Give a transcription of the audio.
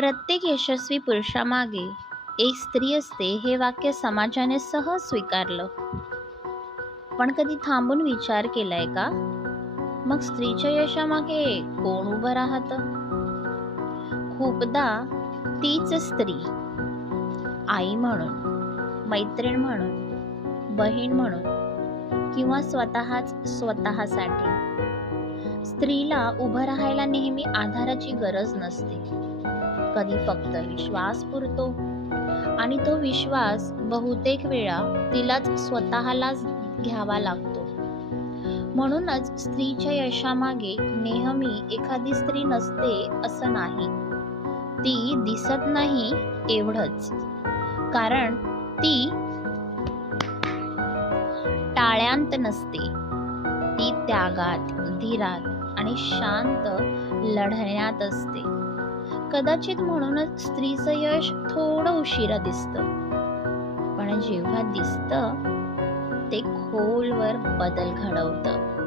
प्रत्येक यशस्वी पुरुषामागे एक स्त्री असते हे वाक्य समाजाने सहज स्वीकारलं. पण कधी थांबून विचार केलाय का? मग स्त्रीच्या यशामागे कोण उभं राहतं? खूपदा तीच स्त्री, आई म्हणून, मैत्रीण म्हणून, बहीण म्हणून किंवा स्वतःसाठी. स्त्रीला उभं राहायला नेहमी आधाराची गरज नसते. कधी फक्त विश्वास पुरतो आणि तो विश्वास बहुतेक वेळा तिलाच स्वतःलाच घ्यावा लागतो. म्हणूनच स्त्रीच्या यशामागे नेहमी एखादी स्त्री नसते असं नाही. ती दिसत नाही एवढंच. कारण ती टाळ्यांत नसते. ती त्यागात, धीरात आणि शांत लढण्यात असते. कदाचित म्हणूनच स्त्रीचं यश थोडं उशिरा दिसतं, पण जेव्हा दिसतं ते खोलवर बदल घडवतं.